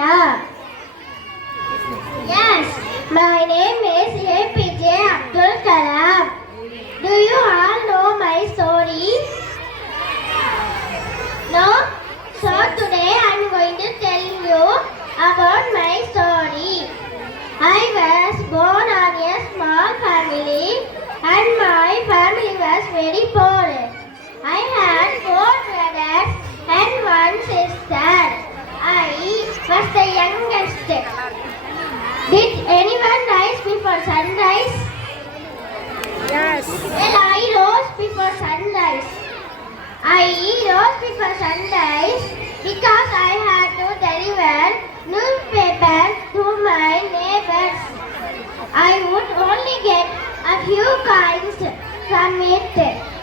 India. Yes, my name is APJ Abdul Kalam. Do you all know my story? No? So today I am going to tell you about my story. I was born on a small family and my family was very poor. I had 4 brothers and 1 sister. I was the youngest. Did anyone rise before sunrise? Yes. Well, I rose before sunrise. I rose before sunrise because I had to deliver newspapers to my neighbors. I would only get a few coins from it,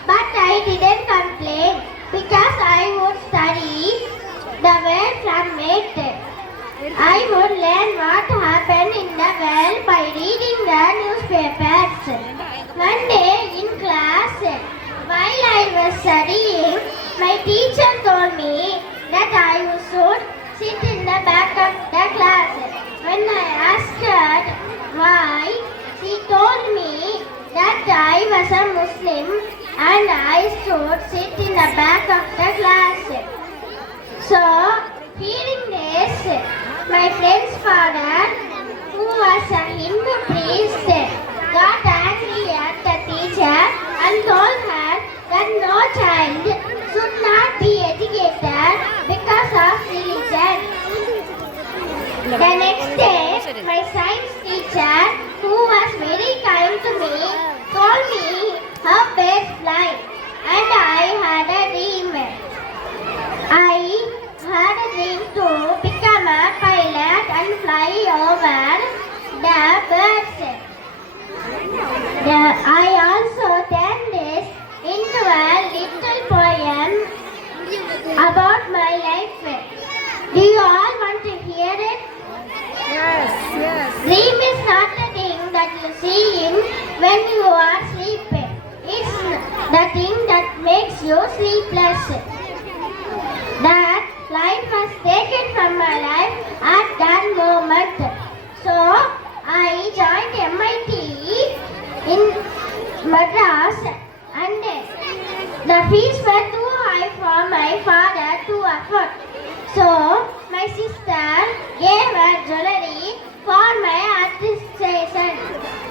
but I didn't complain because I would study the world from it. I would learn what happened in the world by reading the newspapers. One day in class, while I was studying, my teacher told me that I should sit in the back of the class. When I asked her why, she told me that I was a Muslim and I should sit in the back of the class. So, hearing this, my friend's father, who was a Hindu priest, got angry at the teacher and told her that no child should not be educated because of religion. The next day, my science teacher, who was very kind to me, told me how birds fly, and I had a dream. I had a dream to become a pilot and fly over the birds. I also turned this into a little poem about my life. Do you all want to hear it? Yes, yes. Dream is not the thing that you see in when you are sleeping. It's the thing that makes you sleepless. That life was taken from my life at that moment. So I joined MIT in Madras and the fees were too high for my father to afford. So my sister gave her jewelry for my attestation.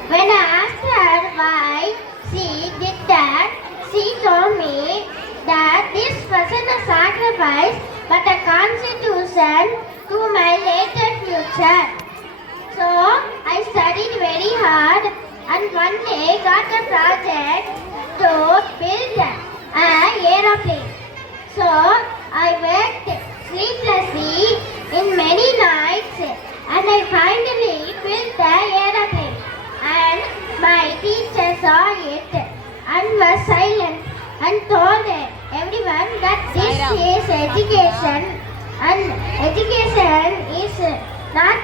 When I asked her why she did that, she told me that this wasn't a sacrifice but a constitution to my later future. So I studied very hard and one day got a project to build an aeroplane. So I worked sleeplessly in many nights and I finally built the aeroplane. And my teacher saw it and was silent and told everyone that this is education and education is not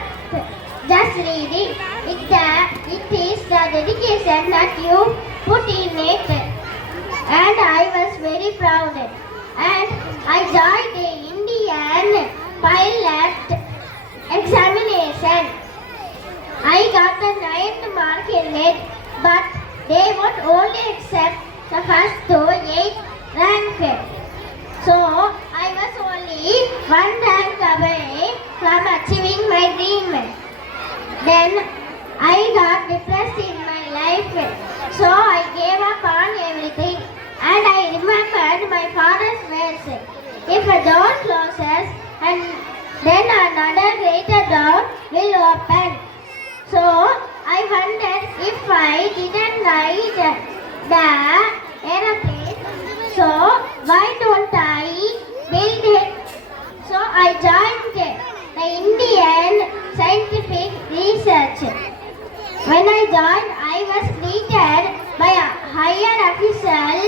just reading. It is the dedication that you put in it. And I was very proud. And I joined the Indian pilot examination. I got the 9th mark in it, but they would only accept the first to 8th rank. So I was only 1 rank away from achieving my dream. Then I got depressed in my life, so I gave up on everything. And I remembered my father's words: if a door closes, and then another greater door will open. So I wondered if I didn't ride the aeroplane, so why don't I build it? So I joined the Indian Scientific Research. When I joined, I was greeted by a higher official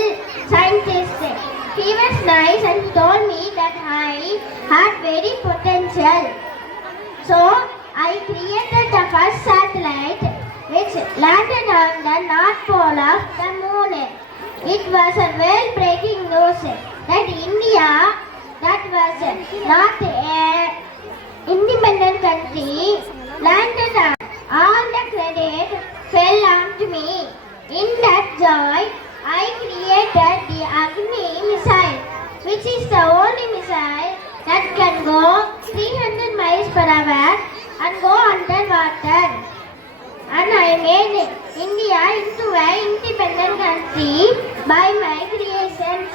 scientist. He was nice and told me that I had very potential. So I created the first satellite which landed on the North Pole of the Moon. It was a world-breaking news that India, that was not a independent country landed us. All the credit fell onto me. In that joy, I created the Agni missile, which is the only missile that can go 300 miles per hour and go underwater. And I made India into an independent country by my creations.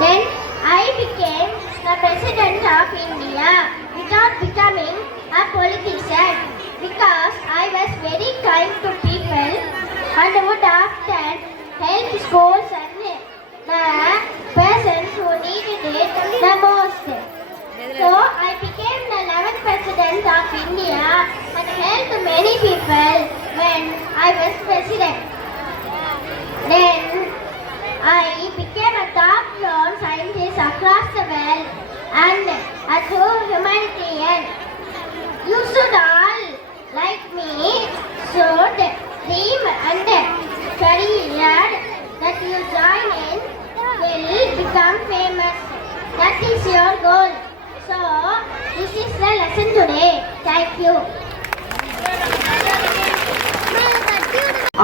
Then I became the President of India without becoming a politician, because I was very kind to people and would often help schools and the persons who needed it the most. So I became the 11th President of India and helped many people when I was President. Then I became a top-known scientist across the world and a true humanitarian. You should all, like me, should dream and career that you join in will become famous. That is your goal. So, this is the lesson today. Thank you.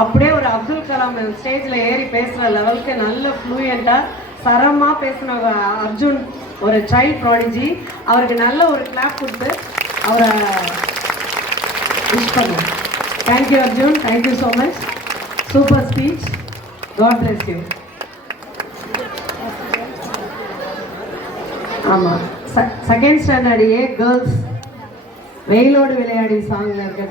அப்படியே ஒரு அப்துல் கலாம் ஸ்டேஜில் ஏறி பேசுகிற லெவலுக்கு நல்ல ஃப்ளூயண்ட்டாக சரமாக பேசின அர்ஜுன் ஒரு child prodigy. அவருக்கு நல்ல ஒரு கிளாப் கொடுத்து அவரை விஷ் பண்ணுவோம். Thank you Arjun, thank you so much. Super speech. God bless you. ஆமாம், செகண்ட் ஸ்டாண்டர்ட் கேர்ள்ஸ் வெயிலோடு விளையாடி சாங்கில் இருக்க